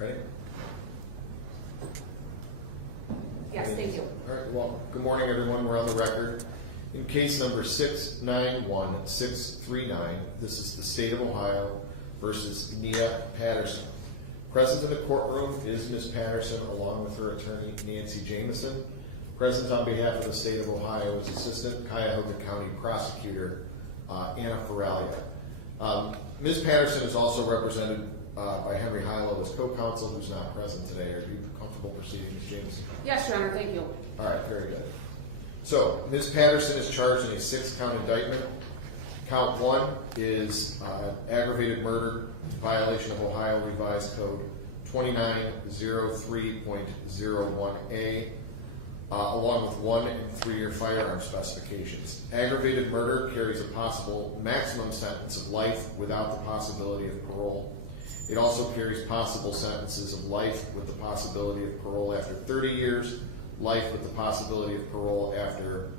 Ready? Yes, thank you. All right, well, good morning, everyone. We're on the record. In case number 691639, this is the state of Ohio versus Nia Patterson. Present in the courtroom is Ms. Patterson along with her attorney, Nancy Jameson. Present on behalf of the state of Ohio is Assistant Cuyahoga County Prosecutor Anna Feralia. Ms. Patterson is also represented by Henry Hilo as co-counsel, who's not present today. Are you comfortable proceeding, Ms. Jameson? Yes, Your Honor, thank you. All right, very good. So, Ms. Patterson is charged in a 6-count indictment. Count 1 is aggravated murder, violation of Ohio Revised Code 2903.01A, along with 1 and 3-year firearm specifications. Aggravated murder carries a possible maximum sentence of life without the possibility of parole. It also carries possible sentences of life with the possibility of parole after 30 years, life with the possibility of parole after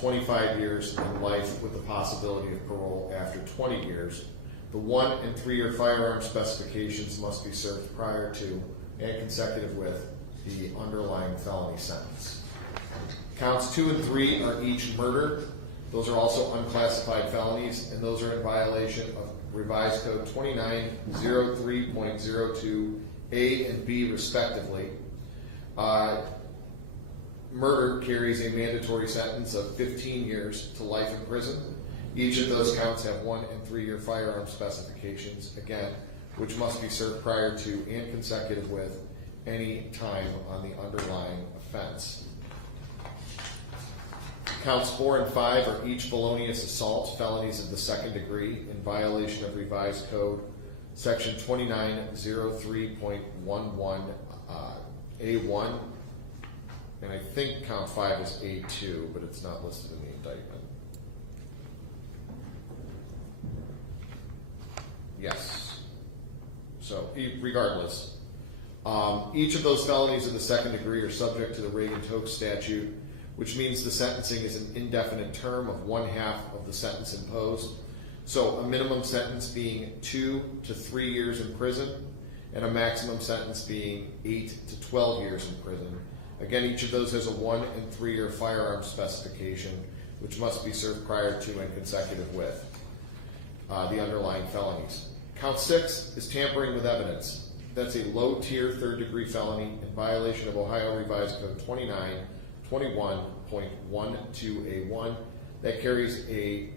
25 years, and life with the possibility of parole after 20 years. The 1 and 3-year firearm specifications must be served prior to and consecutive with the underlying felony sentence. Counts 2 and 3 are each murder. Those are also unclassified felonies, and those are in violation of Revised Code 2903.02A and B respectively. Murder carries a mandatory sentence of 15 years to life in prison. Each of those counts have 1 and 3-year firearm specifications, again, which must be served prior to and consecutive with any time on the underlying offense. Counts 4 and 5 are each felonious assault, felonies of the 2nd degree, in violation of Revised Code Section 2903.11 A1, and I think count 5 is A2, but it's not listed in the indictment. Yes. So, regardless, each of those felonies of the 2nd degree are subject to the Reagan-Tokes statute, which means the sentencing is an indefinite term of 1/2 of the sentence imposed. So a minimum sentence being 2 to 3 years in prison, and a maximum sentence being 8 to 12 years in prison. Again, each of those has a 1 and 3-year firearm specification, which must be served prior to and consecutive with the underlying felonies. Count 6 is tampering with evidence. That's a low-tier 3rd-degree felony in violation of Ohio Revised Code 2921.12A1. That carries a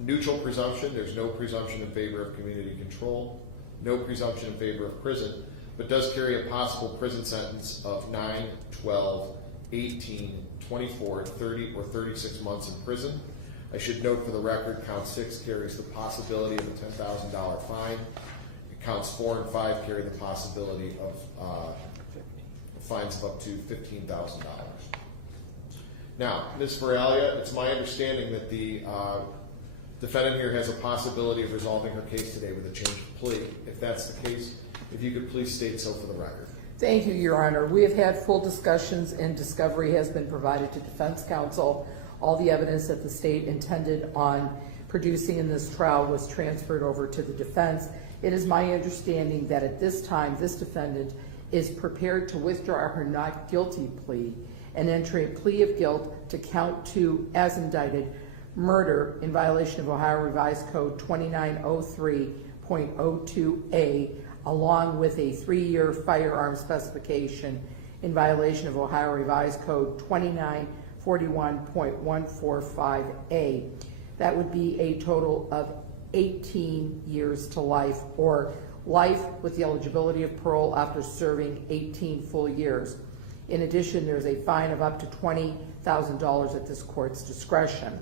neutral presumption. There's no presumption in favor of community control, no presumption in favor of prison, but does carry a possible prison sentence of 9, 12, 18, 24, 30, or 36 months in prison. I should note for the record, count 6 carries the possibility of a $10,000 fine. Counts 4 and 5 carry the possibility of fines of up to $15,000. Now, Ms. Feralia, it's my understanding that the defendant here has a possibility of resolving her case today with a change of plea. If that's the case, if you could please state so for the record. Thank you, Your Honor. We have had full discussions and discovery has been provided to defense counsel. All the evidence that the state intended on producing in this trial was transferred over to the defense. It is my understanding that at this time, this defendant is prepared to withdraw her not guilty plea and enter a plea of guilt to count 2 as indicted, murder in violation of Ohio Revised Code 2903.02A, along with a 3-year firearm specification in violation of Ohio Revised Code 2941.145A. That would be a total of 18 years to life, or life with the eligibility of parole after serving 18 full years. In addition, there's a fine of up to $20,000 at this court's discretion.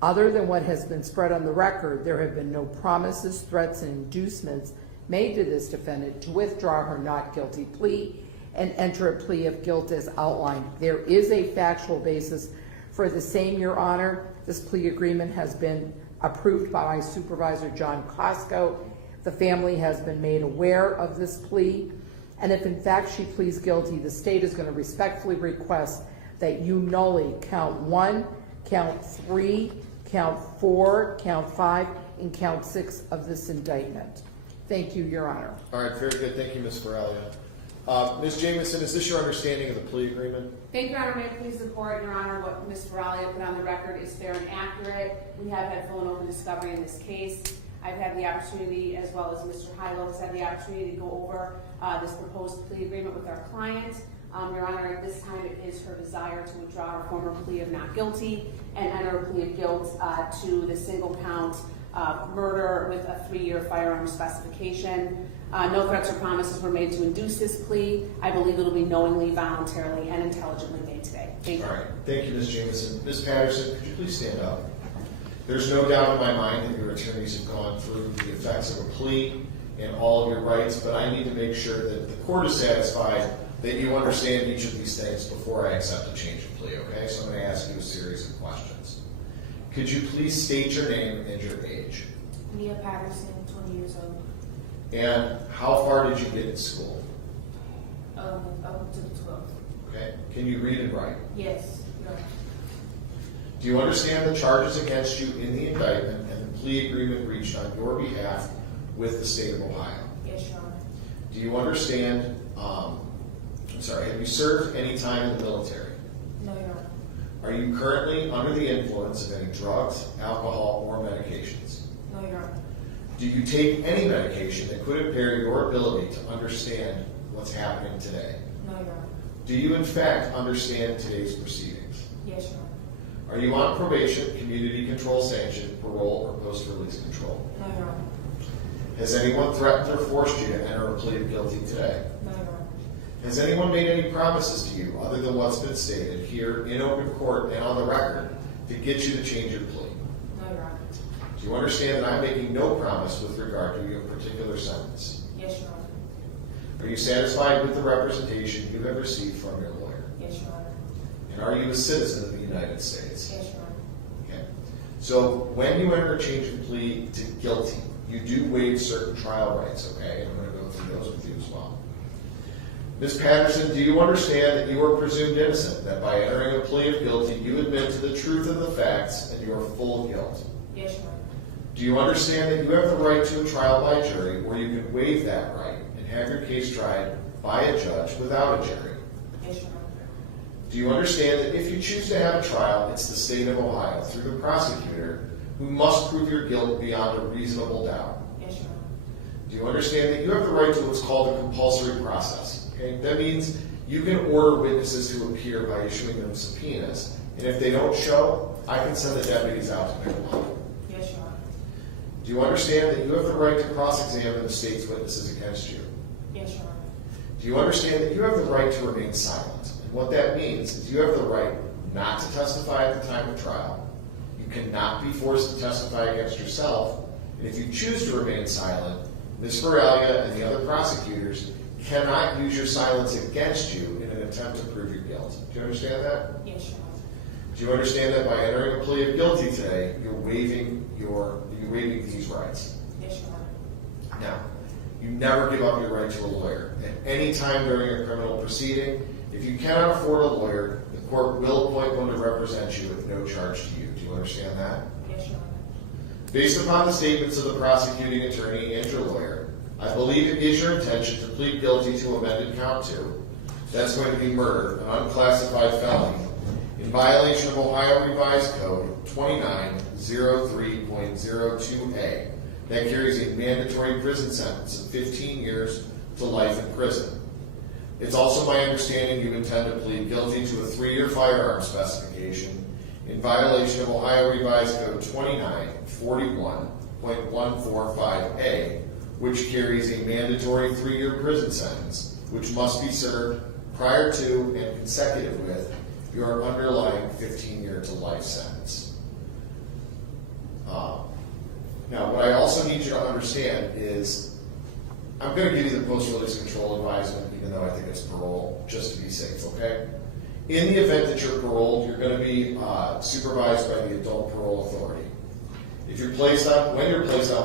Other than what has been spread on the record, there have been no promises, threats, and inducements made to this defendant to withdraw her not guilty plea and enter a plea of guilt as outlined. There is a factual basis for the same, Your Honor. This plea agreement has been approved by my supervisor, John Costco. The family has been made aware of this plea, and if in fact she pleads guilty, the state is going to respectfully request that you nully count 1, count 3, count 4, count 5, and count 6 of this indictment. Thank you, Your Honor. All right, very good. Thank you, Ms. Feralia. Ms. Jamison, is this your understanding of the plea agreement? Thank you, Your Honor. May it please the court, Your Honor, what Ms. Feralia put on the record is fair and accurate. We have had full and open discovery in this case. I've had the opportunity, as well as Mr. Hilo has had the opportunity to go over this proposed plea agreement with our client. Your Honor, at this time it is her desire to withdraw her former plea of not guilty and enter a plea of guilt to the single count murder with a 3-year firearm specification. No threats or promises were made to induce this plea. I believe it will be knowingly, voluntarily, and intelligently made today. Thank you. All right. Thank you, Ms. Jamison. Ms. Patterson, could you please stand up? There's no doubt in my mind that your attorneys have gone through the effects of a plea and all of your rights, but I need to make sure that the court is satisfied that you understand each of these things before I accept a change of plea, okay? So I'm going to ask you a series of questions. Could you please state your name and your age? Nia Patterson, 20 years old. And how far did you get in school? Up to the 12th. Okay. Can you read and write? Yes. No. Do you understand the charges against you in the indictment and the plea agreement reached on your behalf with the state of Ohio? Yes, Your Honor. Do you understand, have you served any time in the military? No, Your Honor. Are you currently under the influence of any drugs, alcohol, or medications? No, Your Honor. Do you take any medication that could impair your ability to understand what's happening today? No, Your Honor. Do you in fact understand today's proceedings? Yes, Your Honor. Are you on probation, community control sanction, parole, or post-release control? No, Your Honor. Has anyone threatened or forced you to enter a plea of guilty today? No, Your Honor. Has anyone made any promises to you other than what's been stated here in open court and on the record to get you to change your plea? No, Your Honor. Do you understand that I'm making no promise with regard to your particular sentence? Yes, Your Honor. Are you satisfied with the representation you have received from your lawyer? Yes, Your Honor. And are you a citizen of the United States? Yes, Your Honor. Okay. So when you enter a change of plea to guilty, you do waive certain trial rights, okay? And I'm going to go through those with you as well. Ms. Patterson, do you understand that you are presumed innocent, that by entering a plea of guilty, you admit to the truth of the facts and your full guilt? Yes, Your Honor. Do you understand that you have the right to a trial by jury, or you can waive that right and have your case tried by a judge without a jury? Yes, Your Honor. Do you understand that if you choose to have a trial, it's the state of Ohio, through the prosecutor, who must prove your guilt beyond a reasonable doubt? Yes, Your Honor. Do you understand that you have the right to what's called a compulsory process? Okay? That means you can order witnesses to appear by issuing them subpoenas, and if they don't show, I can send the deputies out to pick them up. Yes, Your Honor. Do you understand that you have the right to cross-examine the state's witnesses against you? Yes, Your Honor. Do you understand that you have the right to remain silent? And what that means is you have the right not to testify at the time of trial. You cannot be forced to testify against yourself. And if you choose to remain silent, Ms. Feralia and the other prosecutors cannot use your silence against you in an attempt to prove your guilt. Do you understand that? Yes, Your Honor. Do you understand that by entering a plea of guilty today, you're waiving these rights? Yes, Your Honor. Now, you never give up your right to a lawyer. At any time during a criminal proceeding, if you cannot afford a lawyer, the court will appoint one to represent you at no charge to you. Do you understand that? Yes, Your Honor. Based upon the statements of the prosecuting attorney and your lawyer, I believe it is your intention to plead guilty to amended count 2. That's going to be murder, an unclassified felony, in violation of Ohio Revised Code 2903.02a. That carries a mandatory prison sentence of 15 years to life in prison. It's also my understanding you intend to plead guilty to a 3-year firearm specification in violation of Ohio Revised Code 2941.145a, which carries a mandatory 3-year prison sentence, which must be served prior to and consecutive with your underlying 15-year to life sentence. Now, what I also need you to understand is I'm going to give you the post-release control advisement, even though I think it's parole, just to be safe, okay? In the event that you're paroled, you're going to be supervised by the Adult Parole Authority. When you're placed on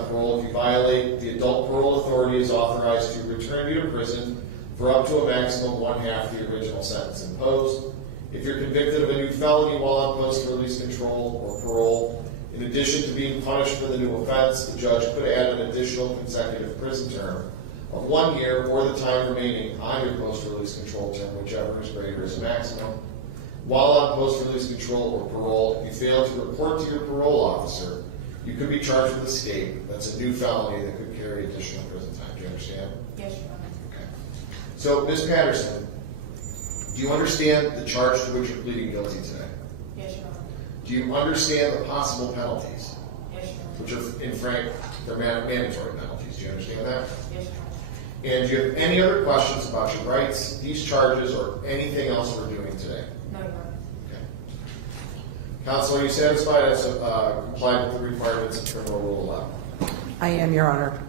parole, if you violate, the Adult Parole Authority is authorized to return you to prison for up to a maximum 1/2 the original sentence imposed. If you're convicted of a new felony while on post-release control or parole, In addition to being punished for the new offense, the judge could add an additional consecutive prison term of 1 year or the time remaining on your post-release control term, whichever is greater as a maximum. While on post-release control or parole, if you fail to report to your parole officer, you could be charged with escape. That's a new felony that could carry additional prison time. Do you understand? Yes, Your Honor. Okay. So, Ms. Patterson, do you understand the charge to which you're pleading guilty today? Yes, Your Honor. Do you understand the possible penalties, Yes, Your Honor. which are, in frank, they're mandatory penalties? Do you understand that? Yes, Your Honor. And do you have any other questions about your rights, these charges, or anything else we're doing today? No, Your Honor. Okay. Counsel, are you satisfied as complied with the requirements of Criminal Rule 11? I am, Your Honor.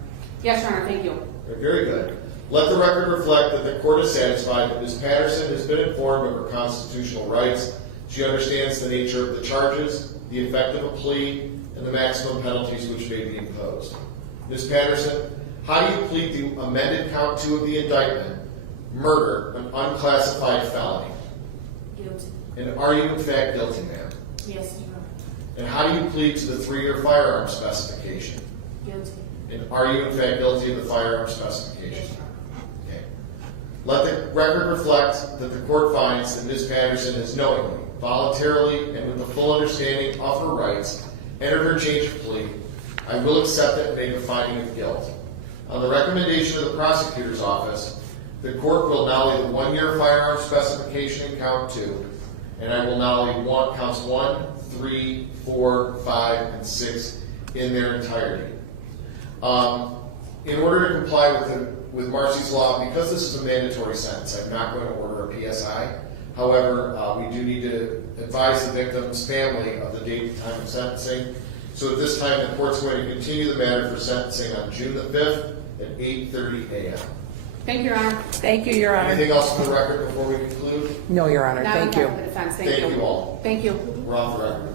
Yes, Your Honor, thank you. Very good. Let the record reflect that the court is satisfied that Ms. Patterson has been informed of her constitutional rights. She understands the nature of the charges, the effect of a plea, and the maximum penalties which may be imposed. Ms. Patterson, how do you plead the amended count 2 of the indictment, murder, an unclassified felony? Guilty. And are you in fact guilty, ma'am? Yes, Your Honor. And how do you plead to the 3-year firearm specification? Guilty. And are you in fact guilty of the firearm Yes, specification? Your Honor. Okay. Let the record reflect that the court finds that Ms. Patterson has knowingly, voluntarily, and with the full understanding of her rights, entered her change of plea. I will accept it and make a finding of guilt. On the recommendation of the prosecutor's office, the court will nolly the 1-year firearm specification in count 2, and I will nolly counts 1, 3, 4, 5, and 6 in their entirety. In order to comply with Marcy's law, because this is a mandatory sentence, I'm not going to order a PSI. However, we do need to advise the victim's family of the date and time of sentencing. So at this time, the court's going to continue the matter for sentencing on June the 5th at 8:30 a.m. Thank you, Your Honor. Thank you, Your Honor. Anything else for the record before we conclude? No, Your Honor. Now Thank we you. have the defense. Thank you all. Thank you. We're off the record.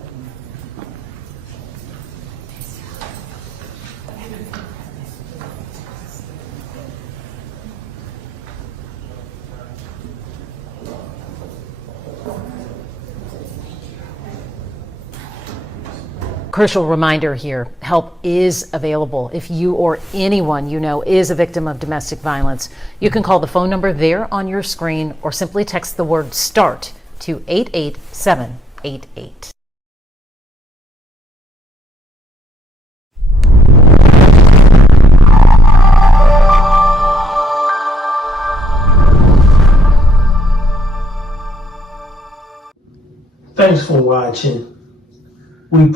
Crucial reminder here, help is available if you or anyone you know is a victim of domestic violence. You can call the phone number there on your screen or simply text the word START to 88788. Thanks for watching. We